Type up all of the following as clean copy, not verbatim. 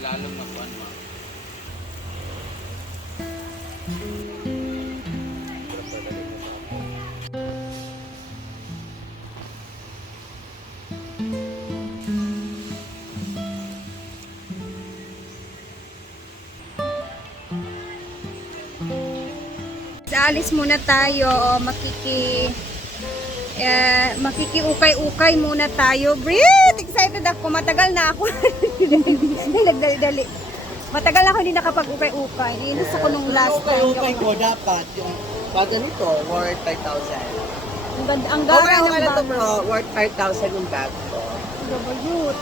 Ilalong na buwan mo. Alis muna tayo, makikiukay-ukay muna tayo. Brit! Excited ako, matagal na ako. Nagdali-dali. Matagal na ako hindi nakapag-ukay-ukay. Inis ako nung last time. Ukay ko dapat yung pag ganito, worth 5,000. Ang gara ng Ano to bag. bro, worth 5,000 yung bag ko.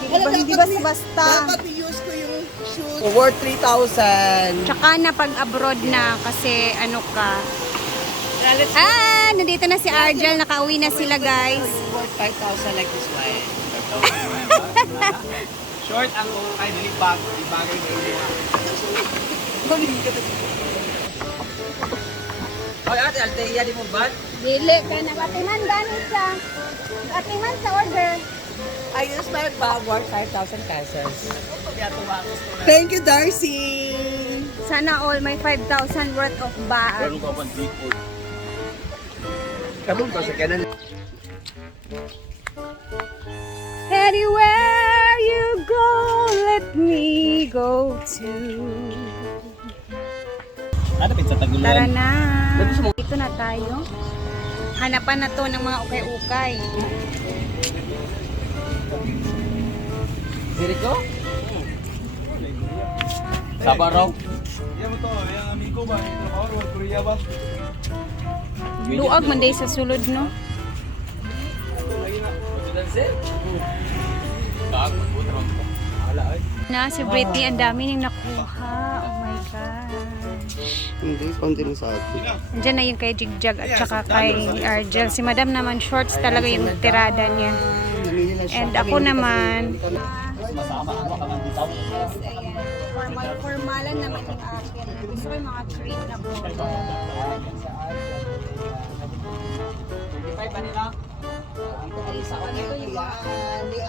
Hindi basta. Dapat i-use ko yung shoes. Worth 3,000. Tsaka na pag-abroad na kasi ano ka. Nandito na si Argel. Nakauwi na sila guys. Worth 5,000 like this one. Short ang kay dilibag, ibagay na iyo. Oy, ate, Altea di mo ba? Dili ka na. Atiman ganit siya. Atiman sa order. I use my bag worth 5,000 pesos. Thank you, Darcy. Sana all may 5,000 worth of bag. Meron ka pang seafood. Kabog ko sa kanan. Anywhere you go, let me go to. Ano pizza tagulan? Tara na. Dito na tayo. Hanapan na to ng mga ukay-ukay. Diri ko? Sabaraw. Yan mo to, yung amigo ba? Yung trabaho, Korea ba? Luag man day sa sulod, no? Na, si Britney, ang dami niyang nakuha. Oh my gosh. Hindi, konti lang sa akin. Andiyan na yung kay Jigjag at saka kay Argel. Si Madam naman, shorts talaga yung tirada niya. And ako naman, formalan naman yung akin. Gusto ko yung mga treat na po.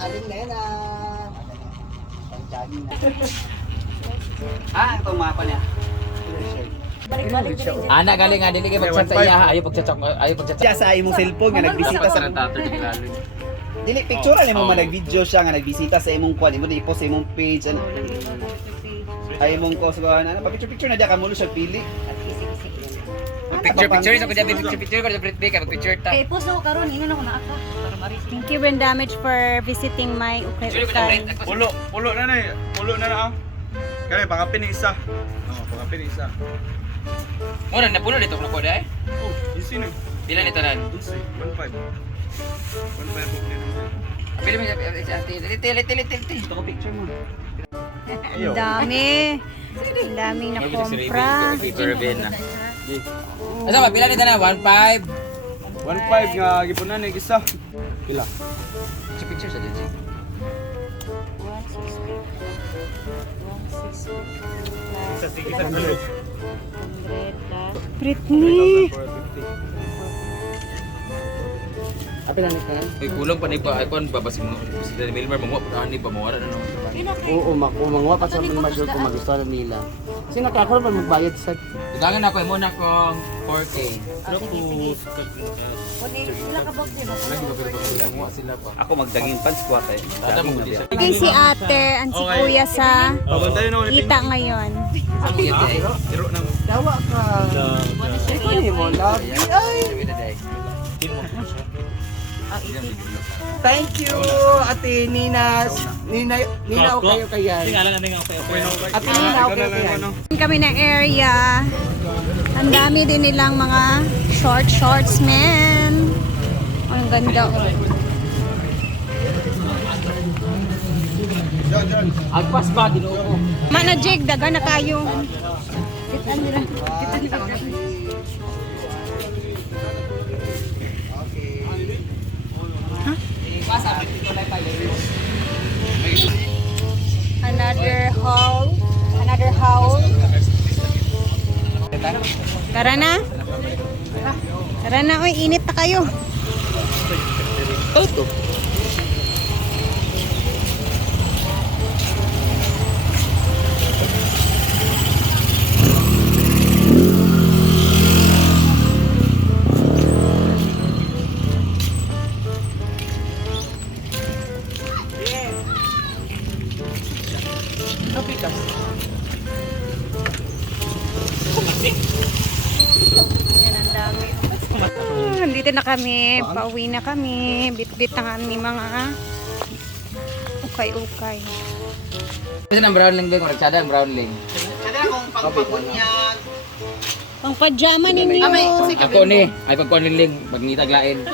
Aling Lena. Itong mapa niya. Ana galing nga dili kay magchat sa iya, ayo pagchat. Siya sa imong cellphone nga nagbisita sa dili picture ani mo man nag-video siya nga nagbisita sa imong kwan, imo i-post sa imong page ano. Ay imong ko sa ano pa picture na dia ka mulo siya pili. Picture sa kuya picture para sa birthday ka picture ta. Kay post ako karon, ino na ko na ako. Thank you Ben Damage for visiting my ukay-ukay. Pulo na na. Pulo na na ah. Kaya pakapin ni isa. Oh, pakapin ni isa. Mura na puno dito na ko dai. Oh, easy na. Pila ni tanan? 11, 1.5. 1.5 na. Pila mi sa ate. Liti. Ito ko picture mo. Ang dami. Ang daming nakompra. Asa ba pila ni tanan? 1.5. 1.5 nga gipunan ni isa. Pila? Sa picture sa DJ. Sa sige sa dulo. Britney. Apa na kan? Ay kulang pa ni pa icon babasi mo si Danny Milmer mo ani ba mawala na no. Oo, mangwa pa sa mga major ko magustuhan nila. Kasi nakakaroon man magbayad sa Dagangan ako mo na kong 4K. Sila pa. Ako magdaging pants squat eh. Tada mo di sa. Lagi si ate, ang si kuya sa Pabantayo na ulit. kita ngayon. Ako yun ay. Tiro na mo. dawa ka. Ito ni mo, love. Ay! Thank you, Ate Nina. Nina okay kayan. Ate Nina okay kayan. Kami na area. Ang dami din nilang mga shorts, men. Ang ganda. Agpas ba ginoo ko. Mana Jake, daga na kayo. Another haul. Tara na. Tara na, oy, init na kayo. Napikas. Yan ang dami. Nandito na kami. Pauwi na kami. Bit-bit na kami mga ukay-ukay. Kasi ng brownling ba? Kung nagsada ang brownling. Kada akong pagpapunyag. Pang pajama ninyo. Ako ni, ay pagkuaniling, magnitag lain.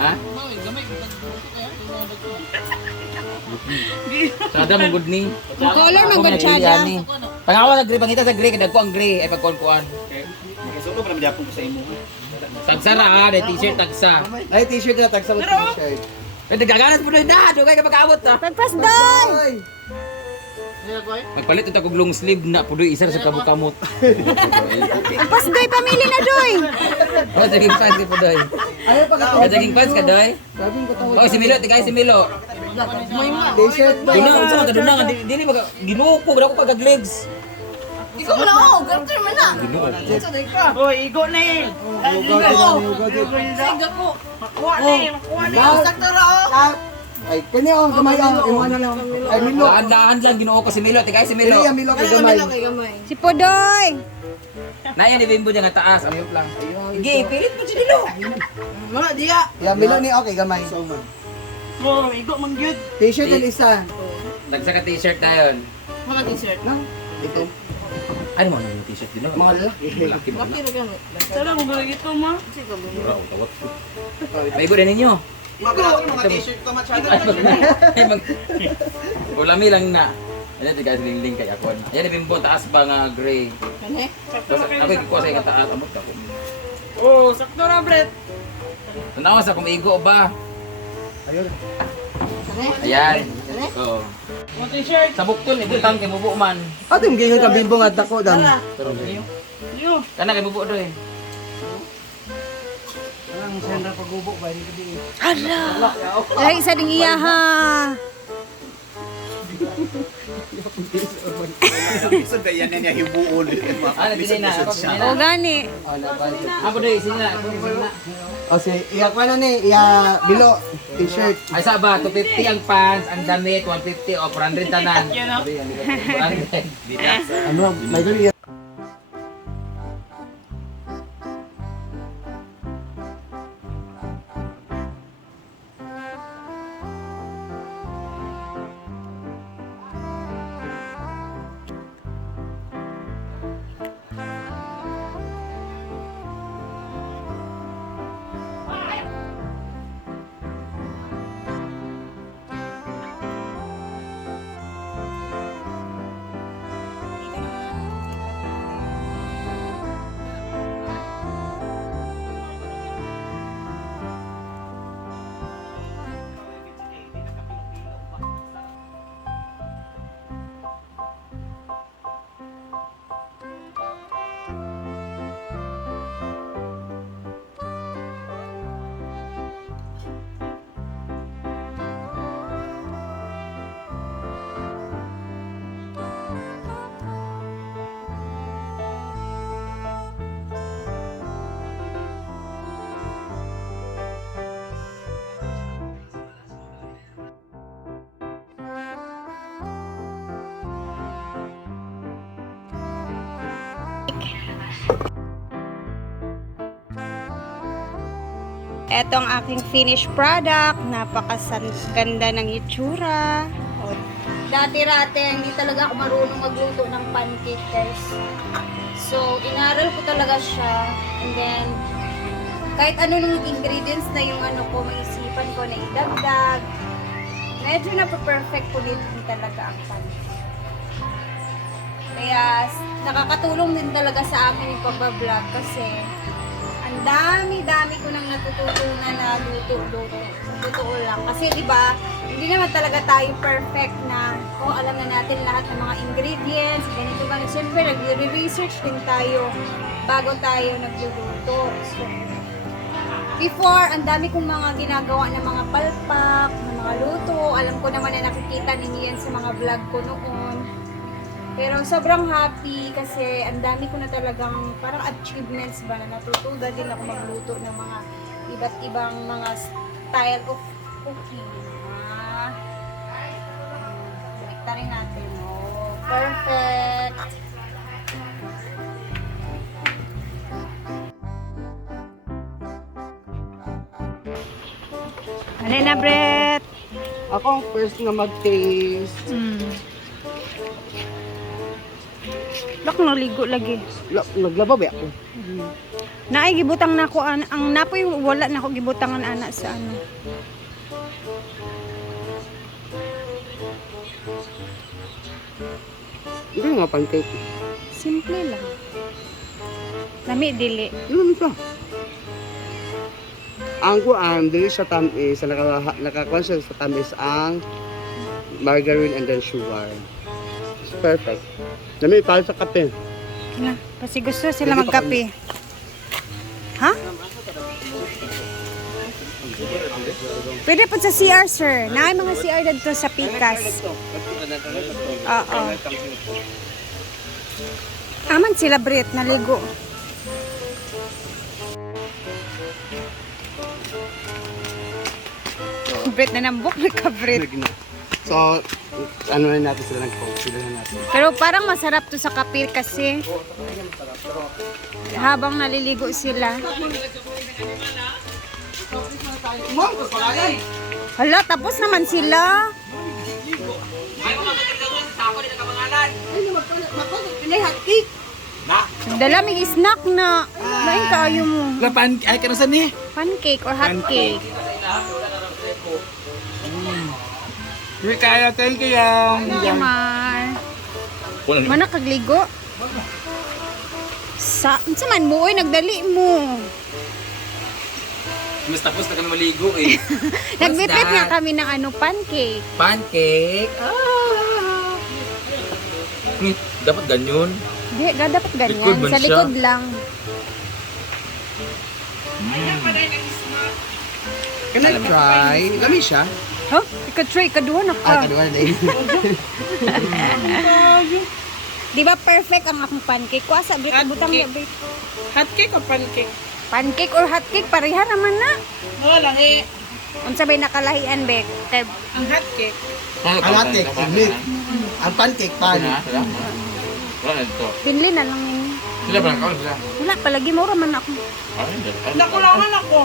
Ha? Sada mo good ni. Ang color ng gantsada. Pangawa sa gray, pangita sa gray, kadagko ang gray, ay pagkuan-kuan. Suko pa naman yapon ko sa imo. Tagsara ha, may t-shirt tagsa. Ay, t-shirt na tagsa mo t-shirt. Pwede gaganas po doon na, dugay ka pag-abot ha. Pagpas doon! Magpalit ito kong long sleeve na, pudoy isa sa kabuk-kamot. Pagpas doy, pamili na doy! Oh, jaging pants ka pudoy. Ayaw pa ka. Jaging pants ka doy. Sabing ko tawag. Oh, si Milo, tigay si Milo. T-shirt ba? Dunang, saan ka dunang, dili ba ginuko, ako pagag-legs. Ikaw na ako, garter mo na. Ginuko. Oy, igo na eh. Sige po. Makuha na. Sakto ra ako. Ay, kani ako gamay ang iwan na lang. Ay, Milo. Daan-daan lang, ginuko si Milo, tigay si Milo. Iya, Milo kay gamay. Si Podoy! Naya ni Bimbo dyan nga taas, ayop lang. Sige, pilit mo si Milo. Mga diya. Ya, Milo ni okay gamay. Oh, igo man gyud. T-shirt ang isa. Nagsa ka t-shirt na yun. Mga t-shirt. No? Ito. Ano mo yung t-shirt din? Mahal na. Malaki mo. Laki ra gani. Sala mo ba ito ma? Sige mo. May ibo din ninyo. Mga t-shirt ko masyado. Ay, ulami lang na. Ayan, tiga ling kay ako. Ayan, ni Bimbo, taas ba nga gray. Kani? Ako yung kuha sa ikang taas. Amot ako. Oh, sakto ra Brett. Tanawa sa kumigo ba? Ayun. Kani? Ayan. Kani? Oo. Mga t-shirt. Sa bukton, ibutang kay Bubo man. Ato yung gingon ka bimbo nga dako dan. Pero niyo. Yo. Kana kay Bubo doy. Ang sendra pagubo ba ni kadi. Ay, isa ding iya ha. Isod kaya yan niya hibuol. Ano, dinay na. Ako, dinay O na. gani. Ako doy, sige na. Ako, sige na. O si iya ko na ni, iya Milo t-shirt. Ay sa ba, 250 ang pants, ang damit, 150 o 400 tanan. 400. Ano, may gani. Ito ang aking finished product. Napakaganda ng itsura. O, dati-rate, hindi talaga ako marunong magluto ng pancake, guys. So, inaral ko talaga siya. And then, kahit ano nung ingredients na yung ano ko, maisipan ko na idagdag. Medyo na-perfect ko din talaga ang pancake. Kaya, nakakatulong din talaga sa akin yung pagbablog kasi ang dami-dami ko nang natututunan na luto-luto. Sa totoo lang. Kasi diba, hindi naman talaga tayo perfect na kung alam na natin lahat ng mga ingredients, ganito ba. Siyempre, nag-research din tayo bago tayo nagluluto. So, before, ang dami kong mga ginagawa ng mga palpak, ng mga luto. Alam ko naman na nakikita ninyo yan sa mga vlog ko noon. Pero sobrang happy kasi ang dami ko na talagang parang achievements ba na natutunan din ako magluto ng mga iba't ibang mga style of cooking. Balik rin natin. Oh. Perfect. Ano na, Brett? Ako ang first na mag-taste. Bak naligo lagi. Naglaba ba ako? Naay gibutang na ako ang napoy wala na ako gibutangan ana sa ano. Hindi nga pancake. Simple lang. Lami dili. Ano ito? Ang kuan, dili siya tamis, nakakuan siya sa tamis ang margarine and then sugar. It's perfect. Dami para sa kape. Na, kasi gusto sila magkape. Ha? Pwede po sa CR, sir. Naay mga CR dito sa Pikas. Oo. Aman sila, Brit, naligo. Brit na nambok, nagka-Brit. So, ano na natin sila nag-post, sila na natin. Pero parang masarap to sa kape kasi habang naliligo sila. Hala, tapos naman sila. Dala may snack na. Lain kaayo mo. Lapan, ay kanasan ni? Pancake or hot cake. Hindi kaya, thank you yung... Yamar. Mana kagligo? Sa man mo oy nagdali mo. Mas tapos na kami maligo eh. Nagbitbit that? nga kami ng ano pancake. Pancake. Dapat ganyan. Di, dapat ganyan. Likod man Sa siya. likod lang. Can I try? Lami siya? Huh? Ika-try, ikaduha na ka. Ay, kaduwa na din. Di ba perfect ang akong pancake? Kuasa, Brit, butang na, Brit. Hot cake o pancake? Pancake or hot cake, pareha naman na. Oo lang eh. Kung sabay nakalahian, Bek. Ang hot cake. Ang pancake, milk. Ang pancake, paano? Wala ito. Pinli na lang yun. Sila ba lang sila? Wala, palagi mo raman ako. Nakulangan ako.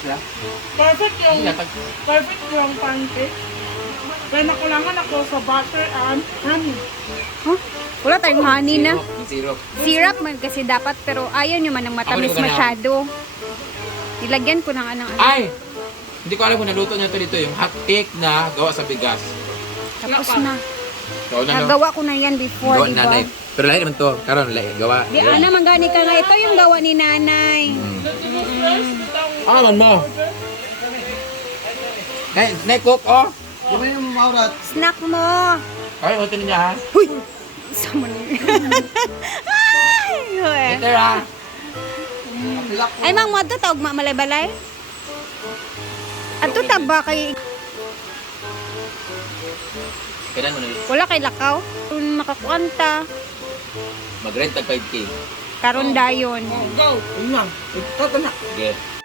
Sila? Perfect yung pancake. Kaya nakulangan ako sa butter and honey. Huh? Wala tayong honey na. Zero. Syrup man kasi dapat, pero ayaw nyo man ng matamis Ako, di ko masyado. Ilagyan ko ng anong ano. Ay! Hindi ko alam kung naluto niya ito dito. Yung hot cake na gawa sa bigas. Tapos na. Gawa na no? Nagawa ko na yan before, Gawa di ni ba? nanay. Pero lahat naman to. Karon lahat. Gawa. Di, ana, magani ka nga. Ito yung gawa ni nanay. Ano man mo? Nay cook oh. Di ba yung maurat? Snack mo. Ay, hotel niya ha. Huy! Sama niyo. Ay! Huy. Later ha. Ay, mang mo ito, tawag malay-balay? Ato taba kay... Kailan mo na Wala kay lakaw. Kung makakuanta, mag-rent tag 5K. karon dayon. Go! Ayun lang. Ito na. Get.